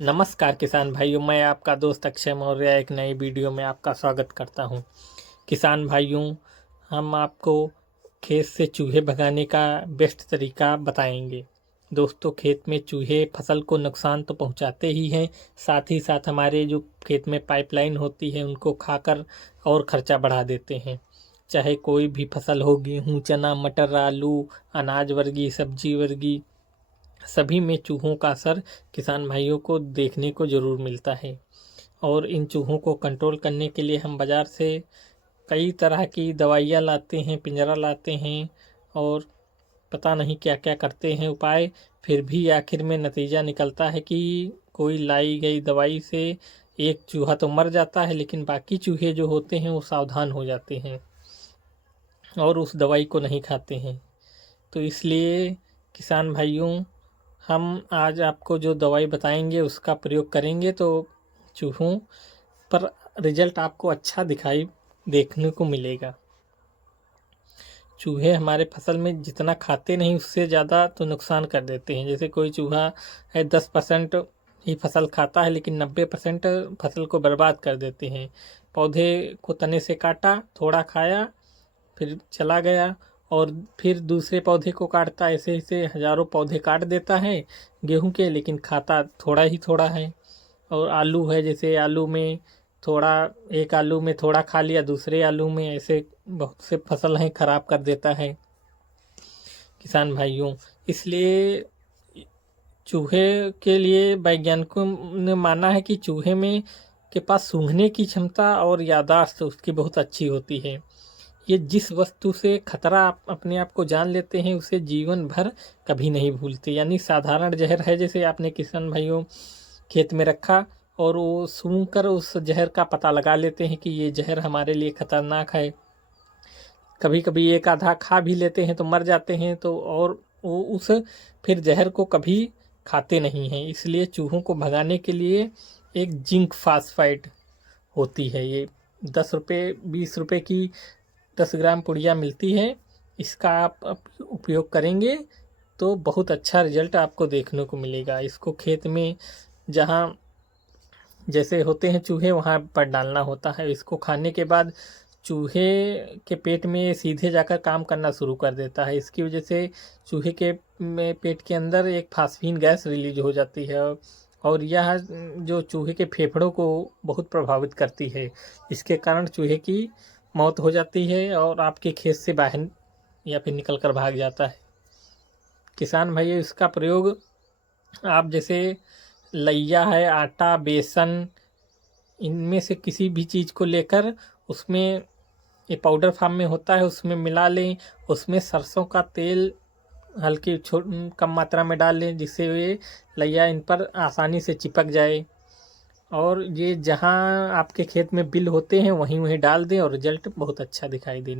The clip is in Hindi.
नमस्कार किसान भाइयों, मैं आपका दोस्त अक्षय मौर्य एक नई वीडियो में आपका स्वागत करता हूं। किसान भाइयों, हम आपको खेत से चूहे भगाने का बेस्ट तरीका बताएंगे। दोस्तों, खेत में चूहे फसल को नुकसान तो पहुंचाते ही हैं, साथ ही साथ हमारे जो खेत में पाइपलाइन होती है उनको खाकर और खर्चा बढ़ा देते हैं। चाहे कोई भी फसल हो, गेहूँ, चना, मटर, आलू, अनाज वर्गीय, सब्जी वर्गीय, सभी में चूहों का असर किसान भाइयों को देखने को ज़रूर मिलता है। और इन चूहों को कंट्रोल करने के लिए हम बाज़ार से कई तरह की दवाइयाँ लाते हैं, पिंजरा लाते हैं और पता नहीं क्या क्या करते हैं उपाय, फिर भी आखिर में नतीजा निकलता है कि कोई लाई गई दवाई से एक चूहा तो मर जाता है, लेकिन बाकी चूहे जो होते हैं वो सावधान हो जाते हैं और उस दवाई को नहीं खाते हैं। तो इसलिए किसान भाइयों, हम आज आपको जो दवाई बताएंगे उसका प्रयोग करेंगे तो चूहों पर रिजल्ट आपको अच्छा दिखाई देखने को मिलेगा। चूहे हमारे फसल में जितना खाते नहीं उससे ज़्यादा तो नुकसान कर देते हैं। जैसे कोई चूहा है 10% ही फसल खाता है, लेकिन 90% फसल को बर्बाद कर देते हैं। पौधे को तने से काटा, थोड़ा खाया, फिर चला गया और फिर दूसरे पौधे को काटता है। ऐसे ऐसे हजारों पौधे काट देता है गेहूं के, लेकिन खाता थोड़ा ही थोड़ा है। और आलू है, जैसे आलू में थोड़ा, एक आलू में थोड़ा खा लिया, दूसरे आलू में, ऐसे बहुत से फसल हैं खराब कर देता है किसान भाइयों। इसलिए चूहे के लिए वैज्ञानिकों ने माना है कि चूहे में के पास सूंघने की क्षमता और याददाश्त उसकी बहुत अच्छी होती है। ये जिस वस्तु से खतरा आप अपने आप को जान लेते हैं उसे जीवन भर कभी नहीं भूलते। यानी साधारण जहर है, जैसे आपने किसान भाइयों खेत में रखा और वो सूंघ कर उस जहर का पता लगा लेते हैं कि ये जहर हमारे लिए खतरनाक है। कभी कभी एक आधा खा भी लेते हैं तो मर जाते हैं, तो और वो उस फिर जहर को कभी खाते नहीं हैं। इसलिए चूहों को भगाने के लिए एक जिंक फास्फाइड होती है, ये 10 रुपये 20 रुपये की 10 ग्राम पुड़िया मिलती है। इसका आप उपयोग करेंगे तो बहुत अच्छा रिजल्ट आपको देखने को मिलेगा। इसको खेत में जहाँ जैसे होते हैं चूहे वहाँ पर डालना होता है। इसको खाने के बाद चूहे के पेट में सीधे जाकर काम करना शुरू कर देता है। इसकी वजह से चूहे के में पेट के अंदर एक फास्फीन गैस रिलीज हो जाती है और यह जो चूहे के फेफड़ों को बहुत प्रभावित करती है। इसके कारण चूहे की मौत हो जाती है और आपके खेत से बाहर या फिर निकल कर भाग जाता है। किसान भाई, इसका प्रयोग आप जैसे लैया है, आटा, बेसन, इनमें से किसी भी चीज़ को लेकर उसमें, ये पाउडर फॉर्म में होता है, उसमें मिला लें। उसमें सरसों का तेल हल्की कम मात्रा में डाल लें, जिससे ये लैया इन पर आसानी से चिपक जाए। और ये जहाँ आपके खेत में बिल होते हैं वहीं वहीं डाल दें और रिजल्ट बहुत अच्छा दिखाई देने